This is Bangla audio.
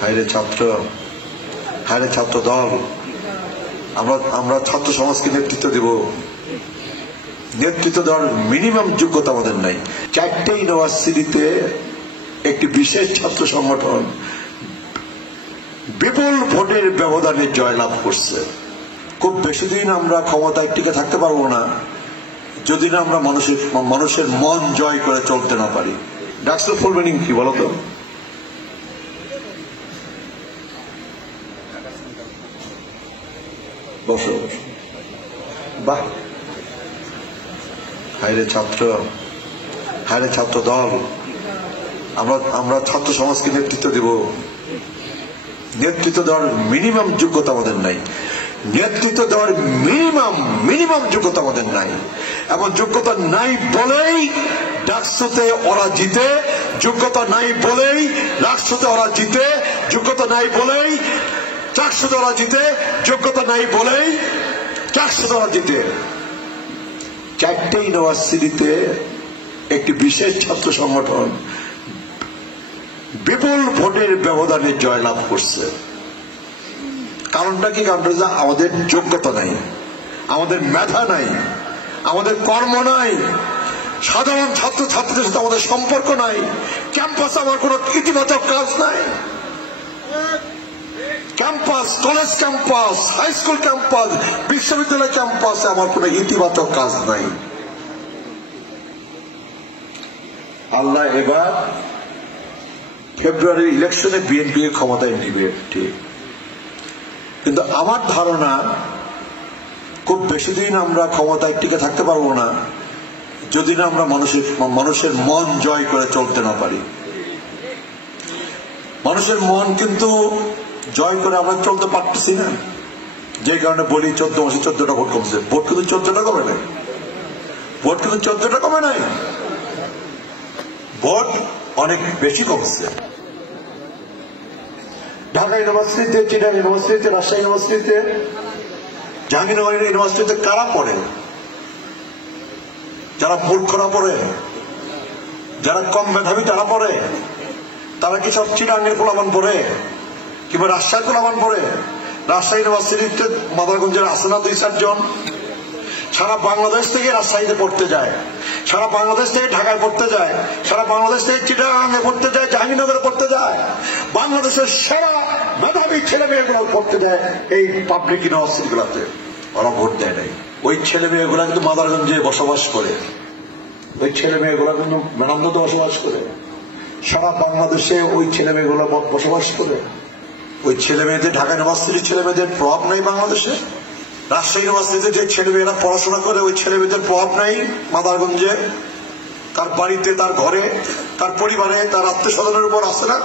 হায়রে ছাত্র, হায়রে ছাত্র দল, আমরা ছাত্র সমাজকে নেতৃত্ব দেব। নেতৃত্ব দেওয়ার মিনিমাম যোগ্যতা আমাদের নাই। 4টে ইউনিভার্সিটিতে একটি বিশেষ ছাত্র সংগঠন বিপুল ভোটের ব্যবধানে জয়লাভ করছে। খুব বেশি দিন আমরা ক্ষমতায় টিকে থাকতে পারবো না যদি না আমরা মানুষের মন জয় করে চলতে না পারি। ডাকসুর ফুল মিনিং কি বলতো? বসো। বাহ, হায়রে ছাত্র, হায়রে ছাত্র দল, আমরা ছাত্র সমাজকে নেতৃত্ব দেব। নেতৃত্ব দেওয়ার মিনিমাম যোগ্যতা আমাদের নাই। নেতৃত্ব দেওয়ার মিনিমাম যোগ্যতা আমাদের নাই, এবং যোগ্যতা নাই বলেই ডাকসুতে ওরা জিতে, যোগ্যতা নাই বলেই রাষ্ট্রতে ওরা জিতে, যোগ্যতা নাই বলেই চাকসুতে ওরা জিতে, যোগ্যতা নাই বলেই চাকসুতে ওরা জিতে। 4টে ইউনিভার্সিটিতে একটি বিশেষ ছাত্র সংগঠন বিপুল ভোটের ব্যবধানে জয়লাভ করছে। কারণটা কি? কারণটা আমাদের যোগ্যতা নাই, আমাদের মেধা নাই, আমাদের কর্ম নাই, সাধারণ ছাত্র ছাত্রীদের সাথে আমাদের সম্পর্ক নাই, ক্যাম্পাসে আমার কোন ইতিবাচক কাজ নাই। Campus, college campus, high school campus, বিশ্ববিদ্যালয় ক্যাম্পাসে আমার কোন ইতিবাচক কাজ নাই। আল্লাহ এবার ফেব্রুয়ারি ইলেকশনে বিএনপি ক্ষমতায় নিবে, ঠিক, কিন্তু আমার ধারণা খুব বেশি দিন আমরা ক্ষমতায় টিকে থাকতে পারবো না যদি না আমরা মানুষের মন জয় করে চলতে না পারি। মানুষের মন কিন্তু জয় করে আমরা চলতে পারতেছি না, যে কারণে বলি 14 মাসে 14টা ভোট কমছে। ভোট কিন্তু 14টা কমে নাই, ভোট কিন্তু 14টা কমে নাই, ভোট অনেক বেশি কমছে। ঢাকা ইউনিভার্সিটিতে, চিটাগাং ইউনিভার্সিটিতে, রাজশাহী ইউনিভার্সিটিতে, জাহাঙ্গীরনগর ইউনিভার্সিটিতে কারা পড়ে? যারা মূর্খরা পড়ে, যারা কম মেধাবী তারা পড়ে। তারা কি সব চিটাগাংয়ের পোলাপান পড়ে কিংবা রাজশাহীর পোলাপান পড়ে? রাজশাহী ইউনিভার্সিটিতে মাদারগঞ্জের আছে না 2-4 জন? সারা বাংলাদেশ থেকে রাজশাহীতে পড়তে যায়, সারা বাংলাদেশ থেকে ঢাকায় পড়তে যায়, সারা বাংলাদেশ থেকে চিটাগাংয়ে পড়তে যায়, জাহাঙ্গীরনগরে পড়তে যায়। বাংলাদেশের সেরা মেধাবী ছেলে মেয়েগুলো পড়তে যায় এই পাবলিক ইউনিভার্সিটি গুলাতে। ওরা ভোট দেয় নাই। ওই ছেলে মেয়েগুলা কিন্তু মাদারগঞ্জে বসবাস করে, ওই ছেলে মেয়েগুলা কিন্তু মেনান্দতে বসবাস করে, সারা বাংলাদেশে ওই ছেলে মেয়েগুলো বসবাস করে। ওই ছেলে মেয়েদের, ঢাকা ইউনিভার্সিটির ছেলে মেয়েদের প্রভাব নাই বাংলাদেশে। রাজশাহী ইউনিভার্সিটিতে যে ছেলে মেয়েরা পড়াশোনা করে ওই ছেলে মেয়েদের প্রভাব নাই মাদারগঞ্জে। তার বাড়িতে, তার ঘরে, তার পরিবারে, তার আত্মীয় স্বজনের উপর আছে না?